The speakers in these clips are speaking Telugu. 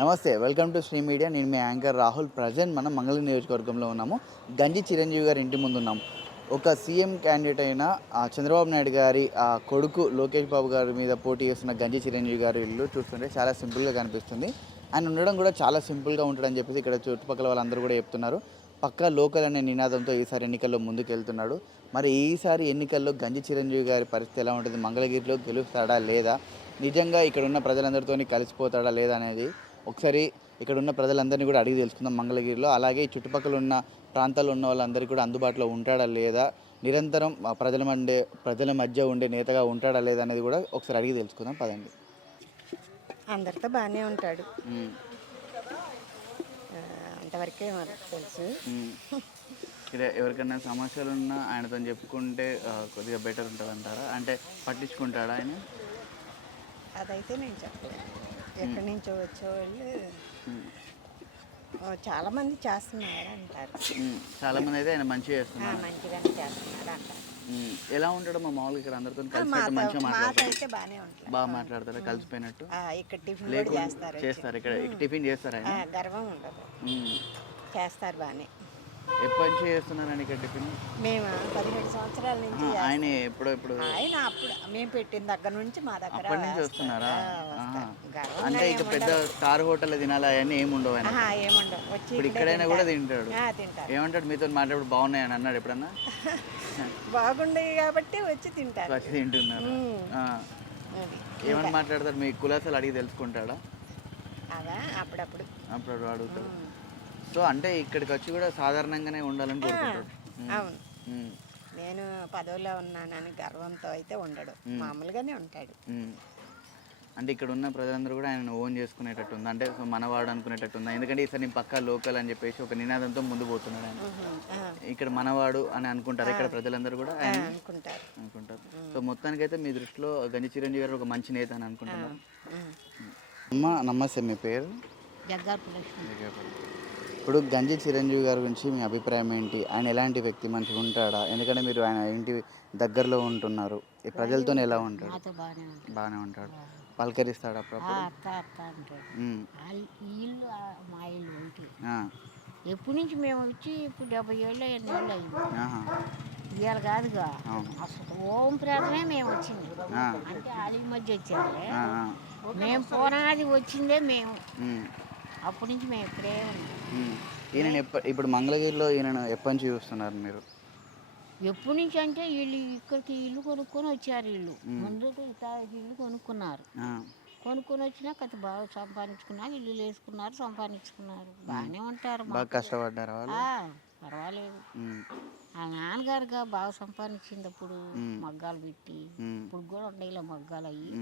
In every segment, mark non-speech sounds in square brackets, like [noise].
నమస్తే వెల్కమ్ టు శ్రీ మీడియా. నేను మీ యాంకర్ రాహుల్. ప్రజెంట్ మనం మంగళ నియోజకవర్గంలో ఉన్నాము. గంజి చిరంజీవి గారి ఇంటి ముందు ఉన్నాము ఒక సీఎం క్యాండిడేట్ అయిన చంద్రబాబు నాయుడు గారి ఆ కొడుకు లోకేష్ బాబు గారి మీద పోటీ చేస్తున్న గంజి చిరంజీవి గారి ఇల్లు చూస్తుంటే చాలా సింపుల్గా కనిపిస్తుంది. ఆయన ఉండడం కూడా చాలా సింపుల్గా ఉంటాడని చెప్పేసి ఇక్కడ చుట్టుపక్కల వాళ్ళందరూ కూడా చెప్తున్నారు. పక్కా లోకల్ అనే నినాదంతో ఈసారి ఎన్నికల్లో ముందుకు వెళ్తున్నాడు మరి ఈసారి ఎన్నికల్లో గంజి చిరంజీవి గారి పరిస్థితి ఎలా ఉంటుంది? మంగళగిరిలో గెలుస్తాడా లేదా? నిజంగా ఇక్కడ ఉన్న ప్రజలందరితో కలిసిపోతాడా లేదా అనేది ఒకసారి ఇక్కడ ఉన్న ప్రజలందరినీ కూడా అడిగి తెలుసుకుందాం మంగళగిరిలో. అలాగే ఈ చుట్టుపక్కల ఉన్న ప్రాంతాల్లో ఉన్న వాళ్ళందరికీ కూడా అందుబాటులో ఉంటాడా లేదా? నిరంతరం ప్రజల మండే ప్రజల మధ్య ఉండే నేతగా ఉంటాడా లేదా అనేది కూడా ఒకసారి అడిగి తెలుసుకుందాం. పదండి. అందరితో బాగానే ఉంటాడు. అంతవరకే తెలుసు. ఇదే ఎవరికైనా సమస్యలు ఉన్నా ఆయనతో చెప్పుకుంటే కొద్దిగా బెటర్ ఉంటుంది అంటారా అంటే పట్టించుకుంటాడా ఆయన? అదైతే నేను చెప్పలేను. ఎక్కడి నుంచో వచ్చే వాళ్ళు ఉమ్, ఓ, చాలా మంది చేస్తున్నారు అంటారు. చాలా మంది అయితే ఆయన మంచిగా చేస్తున్నారు. మంచిగానే చేస్తున్నారు అంటారు. ఎలా ఉంటాడు మా మామూలుగా ఇక్కడ అందరితో మాతో మంచిగా మాట్లాడతారు బాగా మాట్లాడతారా కలిసిపోయినట్టు? ఆ, ఇక్కడ టిఫిన్ చేస్తారు ఇక్కడ. టిఫిన్ చేస్తారా ఆయన? గర్వం ఉండదు. చేస్తారు బాగానే. ఎప్పటి నుంచి చేస్తున్నారని ఇక్కడ టిఫిన్? మేము? పదిహేడు సంవత్సరాల నుంచి. ఆయన ఎప్పుడు ఎప్పుడు? ఆయన అప్పుడు మేము పెట్టిన దగ్గర నుంచి మా దగ్గర అప్పటి నుంచి. వస్తున్నారా? అంటే ఇక పెద్ద స్టార్ హోటల్ తినాలి అవన్నీ ఏమి ఉండవు ఆయన? ఏముండవు. వచ్చి ఇప్పుడు ఇక్కడే ఇక్కడైనా కూడా. తింటాడు. ఏమంటాడు? మీతో మాట్లాడు బాగున్నాయని అన్నాడు ఎప్పుడన్నా? [laughs] బాగుండేవి కాబట్టి వచ్చి తింటారు. వచ్చి తింటున్నారు? ఏమని మాట్లాడతారు? మీ కులాసాలు అడిగి తెలుసుకుంటాడా? అప్పుడప్పుడు. అప్పుడు అడుగుతాడు. సో అంటే ఇక్కడికి వచ్చి కూడా సాధారణంగానే ఉండాలని కోరుకుంటాడు. అవును. ఉమ్. నేను పదవిలో ఉన్నానని గర్వంతో అయితే ఉండడు. మామూలుగానే ఉంటాడు. ఉమ్. అంటే ఇక్కడ ఉన్న ప్రజలందరూ కూడా ఆయన ఓన్ చేసుకునేటట్టు ఉంది అంటే సో మనవాడు అనుకునేటట్టు ఉంది ఎందుకంటే ఈసారి నేను పక్కా లోకల్ అని చెప్పేసి ఒక నినాదంతో ముందు పోతున్నాడు ఆయన. ఉహు, ఆ, ఇక్కడ మనవాడు అని అనుకుంటారు? ఇక్కడ ప్రజలందరూ కూడా? ఆయన అనుకుంటారు. అనుకుంటారు. సో మొత్తానికైతే మీ దృష్టిలో గంజి చిరంజీవి గారు ఒక మంచి నేత అని అనుకుంటున్నారు? ఉమ్. అమ్మ నమస్తే మీ పేరు? జగ్గారపు లక్ష్మి ఇప్పుడు గంజి చిరంజీవి గారి గురించి మీ అభిప్రాయం ఏంటి? ఆయన ఎలాంటి వ్యక్తి? మంచిగా ఉంటాడా? ఎందుకంటే మీరు ఆయన ఇంటి దగ్గరలో ఉంటున్నారు. ఈ ప్రజలతో ఎలా ఉంటాడు? బాగానే ఉంటాడు. పలకరిస్తాడు అప్పుడప్పుడు. ఎప్పటి నుంచి మేము వచ్చి ఇప్పుడు డెబ్బై ఏళ్ళు ఎన్ని ఏళ్ళు అయింది. ఇవాళ కాదుగా. అసలు ఓం ప్రార్థనే మేము వచ్చింది. అంటే ఆడి మధ్య ఆ. మేము పోనాది వచ్చిందే మేము. అప్పటి నుంచి మేము ఇక్కడే ఉన్నాం. ఈయన ఇప్పుడు మంగళగిరిలో ఈయనను ఎప్పటి నుంచి చూస్తున్నారు మీరు? ఎప్పటి నుంచి అంటే వీళ్ళు ఇక్కడికి ఇల్లు కొనుక్కొని వచ్చారు వీళ్ళు. ముందు ఇల్లు కొనుక్కున్నారు. కొనుక్కొని వచ్చినా కథ బాగా సంపాదించుకున్నారు ఇల్లు వేసుకున్నారు సంపాదించుకున్నారు. బాగానే ఉంటారు బాగా. కష్టపడ్డారు పర్వాలేదు. ఆ నాన్నగారుగా బాగా మ్మ్. మగ్గాలు పెట్టి. ఇప్పుడు కూడా ఉండేలా మగ్గాలు అయ్యి.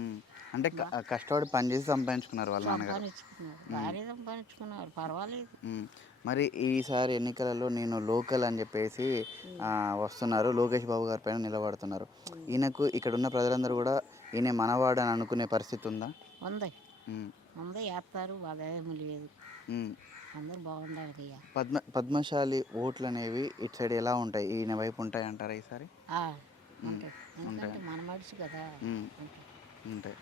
అంటే కష్టపడి పని చేసి సంపాదించుకున్నారు వాళ్ళ నాన్నగారు సంపాదించుకున్నారు బాగానే సంపాదించుకున్నారు పర్వాలేదు. మరి ఈసారి ఎన్నికలలో నేను లోకల్ అని చెప్పేసి వస్తున్నారు లోకేష్ బాబు గారి పైన నిలబడుతున్నారు ఈయనకు ఇక్కడ ఉన్న ప్రజలందరూ కూడా ఈయన మనవాడు అని అనుకునే పరిస్థితి ఉందా ఉంది. ఉంది వేస్తారు బాగా ఏమీ లేదు. అందరూ బాగుండాలి పద్మ పద్మశాలి ఓట్లు అనేవి ఇటు సైడ్ ఎలా ఉంటాయి? ఈయన వైపు ఉంటాయి అంటారా ఈసారి? ఉంటాయి. మన మనిషి కదా. ఉంటాయి.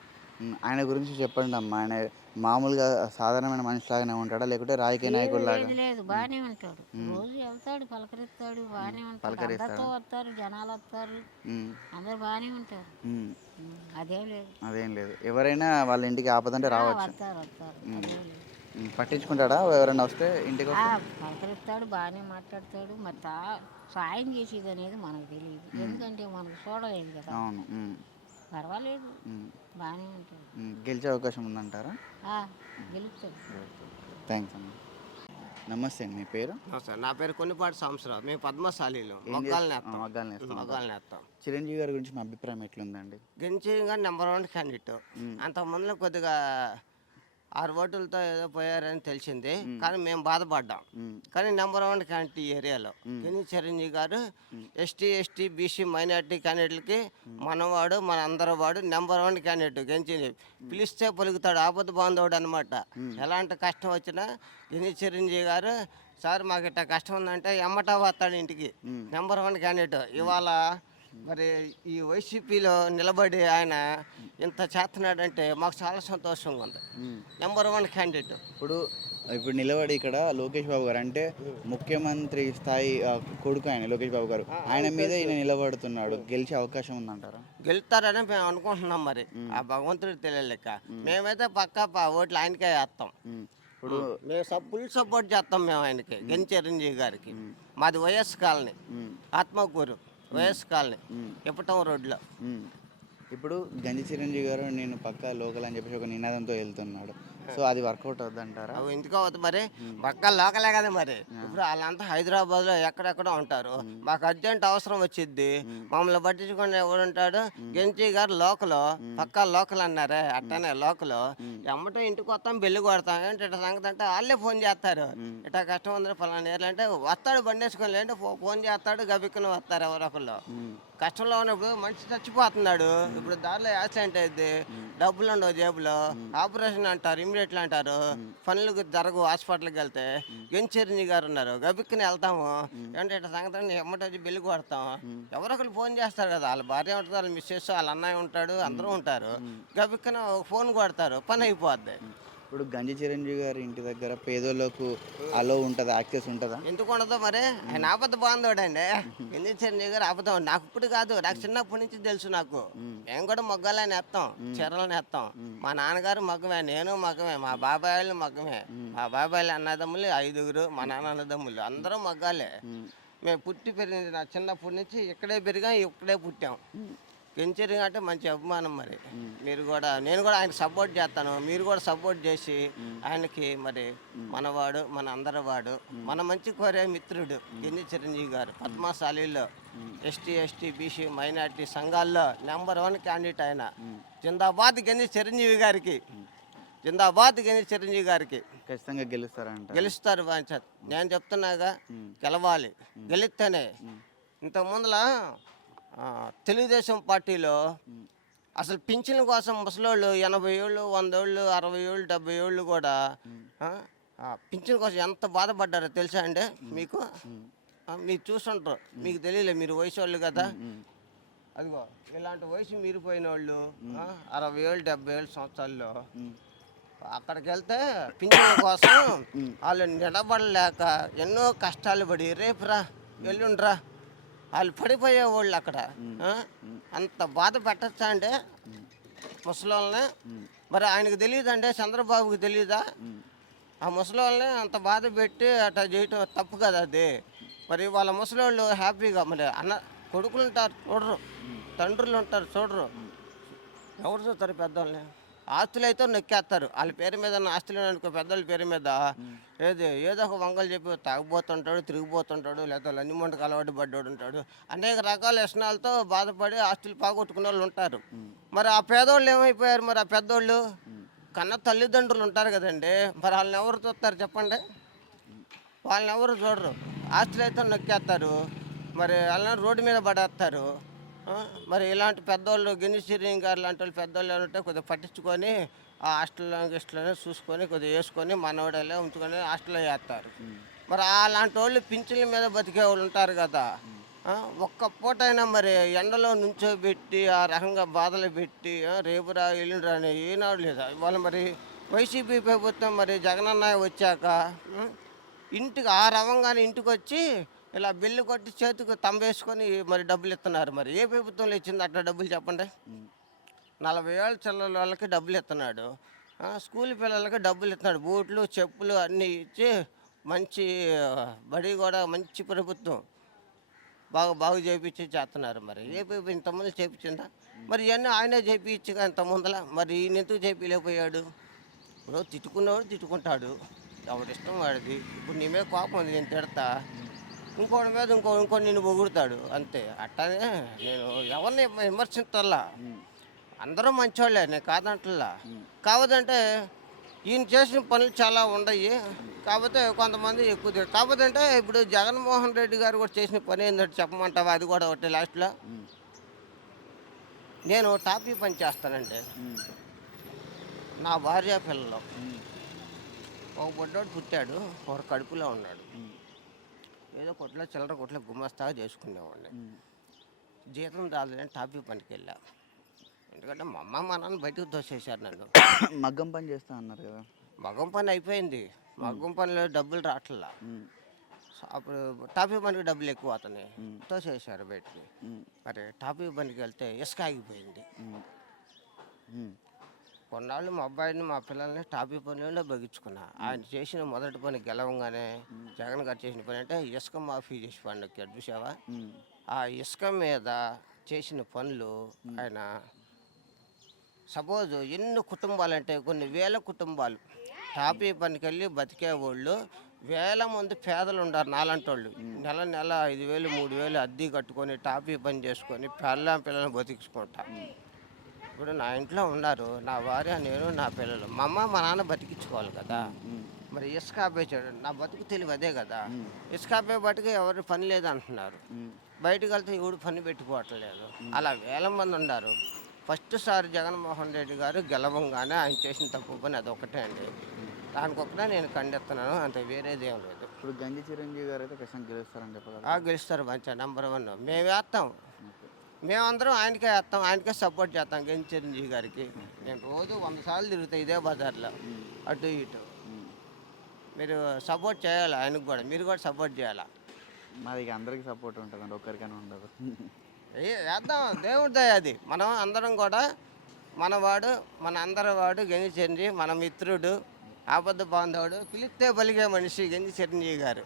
ఆయన గురించి చెప్పండి అమ్మా. ఆయన మామూలుగా సాధారణమైన మనిషిలాగానే ఉంటాడా? లేకుంటే రాజకీయ నాయకుడిలాగా లేదు లేదు. బాగానే ఉంటాడు. రోజు వెళ్తాడు పలకరిస్తాడు బాగానే ఉంటాడు. వస్తారు జనాలు వస్తారు. అందరు బాగానే ఉంటారు. అదేం లేదు. అదేం లేదు. ఎవరైనా వాళ్ళ ఇంటికి ఆపదంటే రావచ్చు. వస్తారు. పట్టించుకుంటాడా? ఎవరైనా వస్తే ఇంటికి పలకరిస్తాడు బాగానే మాట్లాడతాడు. మరి తా సాయం చేసేది అనేది మనకు తెలియదు. ఎందుకంటే మనకు చూడలేదు కదా. అవును. పర్వాలేదు. బాగానే ఉంటాడు. ఉమ్. గెలిచే అవకాశం ఉందంటారా? ఆ, గెలుస్తాడు. థ్యాంక్స్ అమ్మా. నమస్తే అండి మీ పేరు? సార్ నా పేరు కొన్నిపాటి సంవత్సరాలు మేము పద్మశాలీలు మగ్గాలని వేస్తాం మొగ్గాలని వేస్తాం చిరంజీవి గారి గురించి మీ అభిప్రాయం ఎట్లుందండి? గెలిచేగా నెంబర్ వన్ క్యాండిడేట్ అంత ముందులో కొద్దిగా ఆరు ఓటులతో ఏదో పోయారని తెలిసింది. కానీ మేము బాధపడ్డాం. కానీ నెంబర్ వన్ క్యాండిడేట్ ఏరియాలో. కెని Chiranjeevi garu ST ST BC minority క్యాండిడేట్లకి మనవాడు మన అందరి వాడు నెంబర్ వన్ క్యాండిడేట్ గెలిచింది పిలిస్తే పలుకుతాడు ఆపద బాంధవుడు అనమాట ఎలాంటి కష్టం వచ్చినా కెని చిరంజీవి గారు సార్ మాకు ఇట్లా కష్టం ఉందంటే ఎమ్మటా వస్తాడు ఇంటికి. నెంబర్ వన్ క్యాండిడేట్ ఇవాళ మరి ఈ వైసీపీలో నిలబడి ఆయన ఇంత చేస్తున్నాడంటే మాకు చాలా సంతోషంగా ఉంది. నెంబర్ వన్ క్యాండిడేట్ ఇప్పుడు ఇప్పుడు నిలబడి ఇక్కడ లోకేష్ బాబు గారు అంటే ముఖ్యమంత్రి స్థాయి కొడుకు ఆయన లోకేష్ బాబు గారు. ఆయన మీద ఈయన నిలబడుతున్నాడు. గెలిచే అవకాశం ఉందంటారా? గెలుస్తారని మేము అనుకుంటున్నాం మరి. ఆ భగవంతుడికి తెలియలేక. మేమైతే పక్కా ప- ఓట్లు ఆయనకే వేస్తాం. ఇప్పుడు మేము. ఫుల్ సపోర్ట్ చేస్తాం మేము ఆయనకి గెని చిరంజీవి గారికి. మాది YS colony. Atmakur. YS colony. Ippatam రోడ్లో. ఇప్పుడు గంజి చిరంజీవి గారు నేను పక్కా లోకల్ అని చెప్పేసి ఒక నినాదంతో వెళ్తున్నాడు సో అది వర్కౌట్ అవుద్దంటారా అవి ఎందుకు అవుతుంది మరి పక్క లోకలే కదా మరి. ఇప్పుడు వాళ్ళంతా హైదరాబాద్లో ఎక్కడెక్కడ ఉంటారు. మాకు అర్జెంట్ అవసరం వచ్చింది మమ్మల్ని పట్టించుకుని ఎవడు ఉంటాడు? గెంచి గారు లోకల్. పక్క లోకల్ అన్నారే అట్టనే లోకల్. ఎమ్మటో ఇంటికి వస్తాం బెల్లి కొడతాం. ఏంటి ఇట్లా సంగతి అంటే వాళ్ళే ఫోన్ చేస్తారు. ఇట్లా కష్టం ఉంది ఫలానా ఏర్లు అంటే వస్తాడు బండి వేసుకొని లేదంటే ఫోన్ చేస్తాడు గబిక్కున వస్తారు ఎవరొకళ్ళు కష్టంలో ఉన్నప్పుడు మనిషి చచ్చిపోతున్నాడు. ఇప్పుడు దారిలో యాక్సిడెంట్ అయింది డబ్బులు ఉండవు జేబులో. ఆపరేషన్ అంటారు ఇమీడియట్లు అంటారు. పనులకు జరగవు హాస్పిటల్కి వెళ్తే. గెంచిరంజీ గారు ఉన్నారు. గబిక్కుని వెళ్తాము. ఏంటంటే ఇట్లా సంగతి ఎమ్మటి వచ్చి బిల్లు కొడతాం. ఎవరొకరు ఫోన్ చేస్తారు కదా వాళ్ళ భార్య ఉంటుంది వాళ్ళ మిస్సెస్ వాళ్ళ అన్నయ్య ఉంటాడు అందరూ ఉంటారు. గబిక్కున ఫోన్ కొడతారు. పని అయిపోద్ది. ఇప్పుడు గంజి చిరంజీవి గారి ఇంటి దగ్గర పేదోళ్ళకు అలో ఉంటుంది యాక్సెస్ ఉంటుందా? ఎందుకు ఉండదో మరి? ఆయన ఆపద బాగుందోడండి. ఎందుకు చిరంజీవి గారు ఆపద నాకు ఇప్పుడు కాదు నాకు చిన్నప్పటి నుంచి తెలుసు నాకు. మేము కూడా మొగ్గాలని వేస్తాం చీరలని వేస్తాం మా నాన్నగారు మగ్గమే నేను మగ్గమే మా బాబాయ్ వాళ్ళు మగ్గమే మా బాబాయ్ అన్నదమ్ములు ఐదుగురు మా నాన్న అన్నదమ్ములు. అందరూ మగ్గాలే. మేము పుట్టి పెరిగింది నా చిన్నప్పటి నుంచి ఇక్కడే పెరిగాం ఇక్కడే పుట్టాం. పెంచరు అంటే మంచి అభిమానం మరి. మీరు కూడా నేను కూడా ఆయనకు సపోర్ట్ చేస్తాను. మీరు కూడా సపోర్ట్ చేసి ఆయనకి మరి మనవాడు మన అందరి వాడు మన మంచి కోరే మిత్రుడు గిన్ని చిరంజీవి గారు. పద్మశాలిలో ఎస్టీ ఎస్టీ బీసీ మైనార్టీ సంఘాల్లో నెంబర్ వన్ క్యాండిడేట్ ఆయన. జిందాబాద్ గని చిరంజీవి గారికి. జిందాబాద్ గని చిరంజీవి గారికి. ఖచ్చితంగా గెలుస్తారంట. గెలుస్తారు నేను చెప్తున్నాగా గెలవాలి. గెలిస్తేనే. ఇంత ముందల తెలుగుదేశం పార్టీలో అసలు పింఛన్ కోసం ముసలోళ్ళు ఎనభై ఏళ్ళు వంద ఏళ్ళు అరవై ఏళ్ళు డెబ్బై ఏళ్ళు కూడా పింఛన్ కోసం ఎంత బాధపడ్డారో తెలుసా అండి మీకు? మీరు చూసుంటారు మీకు తెలియలే మీరు వయసు వాళ్ళు కదా. అదిగో ఇలాంటి వయసు మీరిపోయిన వాళ్ళు ఆ, అరవై ఏళ్ళు డెబ్బై ఏళ్ళు సంవత్సరాల్లో అక్కడికి వెళ్తే పింఛన్ కోసం వాళ్ళు నిలబడలేక ఎన్నో కష్టాలు పడి రేపురా ఎల్లుండ్రా వాళ్ళు పడిపోయే వాళ్ళు అక్కడ? అంత బాధ పెట్టచ్చా అంటే ముసలోళ్ళని. మరి ఆయనకు తెలియదంటే చంద్రబాబుకి తెలియదా? ఆ ముసలోళ్ళని అంత బాధ పెట్టి అట్లా చేయటం తప్పు కదా అది. మరి వాళ్ళ ముసలోళ్ళు హ్యాపీగా మరి అన్న కొడుకులు ఉంటారు చూడరు తండ్రులు ఉంటారు చూడరు. ఎవరు చూస్తారు పెద్దోళ్ళని? ఆస్తులు అయితే నొక్కేస్తారు. వాళ్ళ పేరు మీద ఉన్న ఆస్తులు అనుకో పెద్దల పేరు మీద. ఏది ఏదో ఒక వంగలు చెప్పి తాగిపోతుంటాడు తిరిగిపోతుంటాడు లేదా లంజిమంటకు అలవాటు పడ్డాడు ఉంటాడు అనేక రకాల వ్యసనాలతో బాధపడి ఆస్తులు పోగొట్టుకునే వాళ్ళు ఉంటారు. మరి ఆ పేదోళ్ళు ఏమైపోయారు మరి ఆ పెద్దోళ్ళు? కన్న తల్లిదండ్రులు ఉంటారు కదండి. మరి వాళ్ళని ఎవరు చూస్తారు చెప్పండి? వాళ్ళని ఎవరు చూడరు? ఆస్తులు అయితే నొక్కేస్తారు. మరి వాళ్ళని రోడ్డు మీద పడేస్తారు. మరి ఇలాంటి పెద్దోళ్ళు గిన్ని శ్రీని గారు లాంటి వాళ్ళు పెద్దోళ్ళు ఉంటే కొద్దిగా పట్టించుకొని ఆ హాస్టల్లో గిస్టల్లో చూసుకొని కొద్దిగా వేసుకొని మనవడలే ఉంచుకొని హాస్టల్లో వేస్తారు మరి అలాంటి వాళ్ళు పింఛన్ల మీద బతికే వాళ్ళు ఉంటారు కదా. ఒక్క పూటైనా మరి ఎండలో నుంచోబెట్టి ఆ రకంగా బాధలు పెట్టి రేపు రేపురా ఎల్లుండిరా అని ఏనాడు లేదా. ఇవాళ మరి వైసీపీ ప్రభుత్వం మరి జగనన్న వచ్చాక ఇంటికి ఆ రవంగానే ఇంటికి వచ్చి ఇలా బిల్లు కొట్టి చేతికి తంబేసుకొని మరి డబ్బులు ఇస్తున్నారు మరి. ఏ ప్రభుత్వంలో ఇచ్చింది అట్లా డబ్బులు చెప్పండి? నలభై ఏళ్ళ చిల్లల వాళ్ళకి డబ్బులు ఇస్తున్నాడు. స్కూల్ పిల్లలకి డబ్బులు ఇస్తున్నాడు. బూట్లు చెప్పులు అన్నీ ఇచ్చి మంచి బడి కూడా మంచి ప్రభుత్వం బాగా బాగు చేయించి చేస్తున్నారు మరి. ఏ ప్రభుత్వం ఇంతమంది చేయించిందా మరి ఇవన్నీ ఆయనే చేయించగా ఇంత ముందల మరి ఈయన ఎందుకు చేపించలేకపోయాడు? ఇప్పుడు తిట్టుకున్నవాడు తిట్టుకుంటాడు. ఎవడిష్టం వాడిది? ఇప్పుడు నీ మీద కోపం ఉంది నేను తిడతా. ఇంకోటి మీద ఇంకో ఇంకో నిన్ను పొగుడుతాడు. అంతే. అట్టనే నేను ఎవరిని విమర్శించాలా అందరూ మంచోళ్ళే నేను కాదంటలా. కావదంటే ఈయన చేసిన పనులు చాలా ఉండయి. కాకపోతే కొంతమంది ఎక్కువ కాకపోతే అంటే ఇప్పుడు జగన్మోహన్ రెడ్డి గారు కూడా చేసిన పని ఏంటంటే చెప్పమంటావా? అది కూడా ఒకటి లాస్ట్లో. నేను టాపీ పని చేస్తానండి నా భార్య పిల్లలు ఒక బొడ్డోడు పుట్టాడు ఒక కడుపులో ఉన్నాడు. ఏదో కొట్లో చిల్లర కొట్లో గుమస్తాగా చేసుకునేవాడిని. జీతం రాలేదని టాపీ పనికి వెళ్ళా ఎందుకంటే మా అమ్మ మా నాన్న బయటకు తోసేశారు నన్ను. [coughs] మగ్గం పని చేస్తా అన్నారు కదా. మగం పని అయిపోయింది. మగం పనిలో డబ్బులు రావట్లా అప్పుడు టాపీ పనికి డబ్బులు ఎక్కువ అవుతున్నాయి మ్. తోసేశారు బయటికి. మరి టాపీ పనికి వెళ్తే ఇసుక ఆగిపోయింది. కొన్నాళ్ళు మా అబ్బాయిని మా పిల్లల్ని టాపీ పనిలో బగించుకున్నా. ఆయన చేసిన మొదటి పని గెలవంగానే జగన్ గారు చేసిన పని అంటే ఇసుక మాఫీ చేసి పండుగ చూసావా ఆ ఇసుక మీద చేసిన పనులు ఆయన సపోజ్ ఎన్ని కుటుంబాలు అంటే కొన్ని వేల కుటుంబాలు. టాపీ పనికి వెళ్ళి బతికే వాళ్ళు వేల మంది పేదలు ఉన్నారు నాలంటి వాళ్ళు నెల నెల ఐదు వేలు మూడు వేలు అద్దె కట్టుకొని టాపీ పని చేసుకొని పిల్ల పిల్లల్ని బతికించుకుంటా. ఇప్పుడు నా ఇంట్లో ఉన్నారు. నా భార్య నేను నా పిల్లలు. మా అమ్మ మా నాన్న బతికించుకోవాలి కదా. మరి ఇసుక ఆపేసాడు నా బతుకు తెలివి అదే కదా. ఇసుక ఆపే బట్టుకు ఎవరు పని లేదు అంటున్నారు బయటకు వెళ్తే ఎవడు పని పెట్టుకోవట్లేదు. అలా వేల మంది ఉన్నారు. ఫస్ట్ సారి జగన్మోహన్ రెడ్డి గారు గెలవంగానే ఆయన చేసిన తప్పు పని అదొకటే అండి. దానికొక్కటే నేను ఖండిస్తున్నాను అంత వేరేది ఏం లేదు. ఇప్పుడు గంజి చిరంజీవి గారు అయితే ఖచ్చితంగా గెలుస్తారని చెప్పగలరు ఆ గెలుస్తారు మంచిగా. నెంబర్ వన్ మేము వేస్తాం మేమందరం ఆయనకే వేస్తాం ఆయనకే సపోర్ట్ చేస్తాం గెంచి చిరంజీవి గారికి. నేను రోజు వంద సార్లు తిరుగుతా ఇదే బజార్లో అటు ఇటు. మీరు సపోర్ట్ చేయాలి ఆయనకు కూడా? మీరు కూడా సపోర్ట్ చేయాలి? మాది అందరికి సపోర్ట్ ఉంటుందండి ఒక్కరికైనా ఉండదు. ఏ వేద్దాం. దేవుడి దయ అది. మనం అందరం కూడా మనవాడు మన అందరి వాడు గంజి చిరంజీవి మన మిత్రుడు ఆపద బాంధవుడు పిలిస్తే పలిగే మనిషి గంజి చిరంజీవి గారు.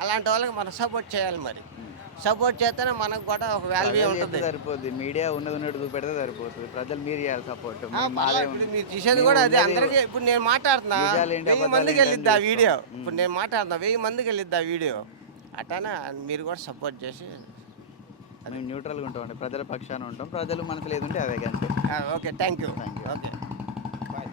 అలాంటి వాళ్ళకి మనం సపోర్ట్ చేయాలి మరి. సపోర్ట్ చేస్తేనే మనకు కూడా ఒక వాల్యూ ఉంటుంది. సరిపోద్ది. మీడియా ఉన్నది ఉన్నట్టు చూపెడితే సరిపోతుంది. ప్రజలు మీరు చేయాలి సపోర్ట్ మీరు చూసేది కూడా అదే. అందరికీ ఇప్పుడు నేను మాట్లాడుతున్నా. వెయ్యి మందికి వెళ్ళిద్ది ఆ. వీడియో ఇప్పుడు నేను మాట్లాడుతున్నా. వెయ్యి మందికి వెళ్ళిద్ది ఆ వీడియో అట్లానే మీరు కూడా సపోర్ట్ చేసి మేము న్యూట్రల్గా ఉంటామండి. ప్రజల పక్షాన ఉంటాం. ప్రజలు మనసు లేదంటే అదే అంతే. Okay. Thank you Thank you. Okay